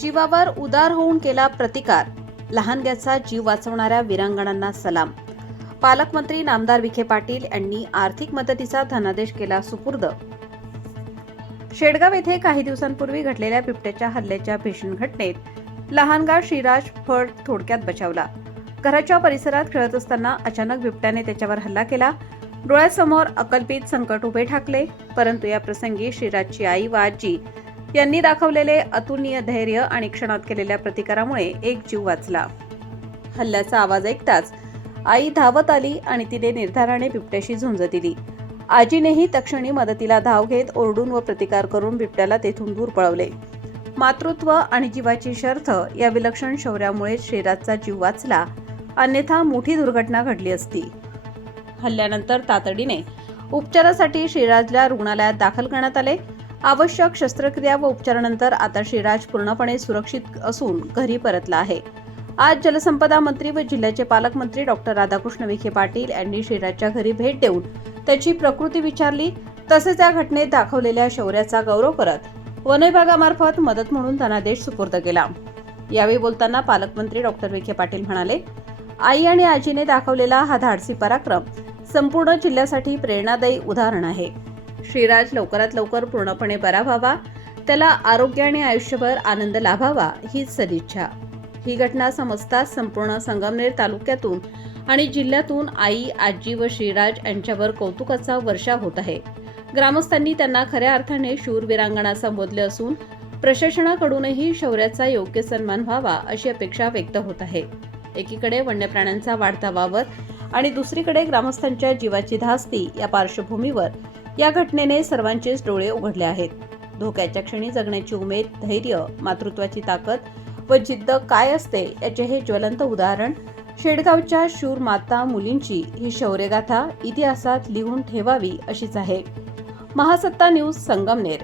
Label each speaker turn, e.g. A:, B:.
A: जीवावर उदार होऊन केला प्रतिकार. लहानग्याचा जीव वाचवणाऱ्या वीरांगणांना सलाम. पालकमंत्री नामदार विखे पाटील यांनी आर्थिक मदतीचा धनादेश केला सुपूर्द. शेडगाव येथे काही दिवसांपूर्वी घडलेल्या बिबट्याच्या हल्ल्याच्या भीषण घटनेत लहानगा श्रीराज फड थोडक्यात बचावला. घराच्या परिसरात खेळत असताना अचानक बिबट्याने त्याच्यावर हल्ला केला. डोळ्यासमोर अकल्पित संकट उभे ठाकले परंतु या प्रसंगी श्रीराजची आई व आजी यांनी दाखवलेले अतुलनीय धैर्य आणि क्षणात केलेल्या प्रतिकारामुळे एक जीव वाचला. हल्ल्याचा आवाज ऐकताच आई धावत आली आणि तिने निर्धाराने बिबट्याशी झुंज दिली. आजीनेही तक्षणी मदतीला धाव घेत ओरडून व प्रतिकार करून बिबट्याला तेथून दूर पळवले. मातृत्व आणि जीवाची शर्थ या विलक्षण शौर्यामुळे श्रीराजचा जीव वाचला. अन्यथा मोठी दुर्घटना घडली असती. हल्ल्यानंतर तातडीने उपचारासाठी श्रीराजला रुग्णालयात दाखल करण्यात आले. आवश्यक शस्त्रक्रिया व उपचारानंतर आता श्रीराज पूर्णपणे सुरक्षित असून घरी परतला आहे. आज जलसंपदा मंत्री व जिल्ह्याचे पालकमंत्री डॉक्टर राधाकृष्ण विखे पाटील यांनी श्रीराजच्या घरी भेट देऊन त्याची प्रकृती विचारली तसेच या घटनेत दाखवलेल्या शौर्याचा गौरव करत वन विभागामार्फत मदत म्हणून धनादेश सुपूर्द केला. यावेळी बोलताना पालकमंत्री डॉक्टर विखे पाटील म्हणाले आई आणि आजीने दाखवलेला हा धाडसी पराक्रम संपूर्ण जिल्ह्यासाठी प्रेरणादायी उदाहरण आहे. श्रीराज लवकरात लवकर पूर्णपणे बरा व्हावा. त्याला आरोग्य आणि आयुष्यभर आनंद लाभावा हीच सदिच्छा. ही घटना समजताच संपूर्ण संगमनेर तालुक्यातून आणि जिल्ह्यातून आई आजी व श्रीराज यांच्यावर कौतुकाचा वर्षा होत आहे. ग्रामस्थांनी त्यांना खऱ्या अर्थाने शूरवीरांगणा संबोधले असून प्रशासनाकडूनही शौर्याचा योग्य सन्मान व्हावा अशी अपेक्षा व्यक्त होत आहे. एकीकडे वन्य प्राण्यांचा वाढता वावर आणि दुसरीकडे ग्रामस्थांच्या जीवाची धास्ती या पार्श्वभूमीवर या घटनेने सर्वांचेच डोळे उघडले आहेत. धोक्याच्या क्षणी जगण्याची उमेद धैर्य मातृत्वाची ताकद व जिद्द काय असते याचे हे ज्वलंत उदाहरण शेडगावच्या शूर माता मुलींची ही शौर्यगाथा इतिहासात लिहून ठेवावी अशीच आहे. महासत्ता न्यूज संगमनेर.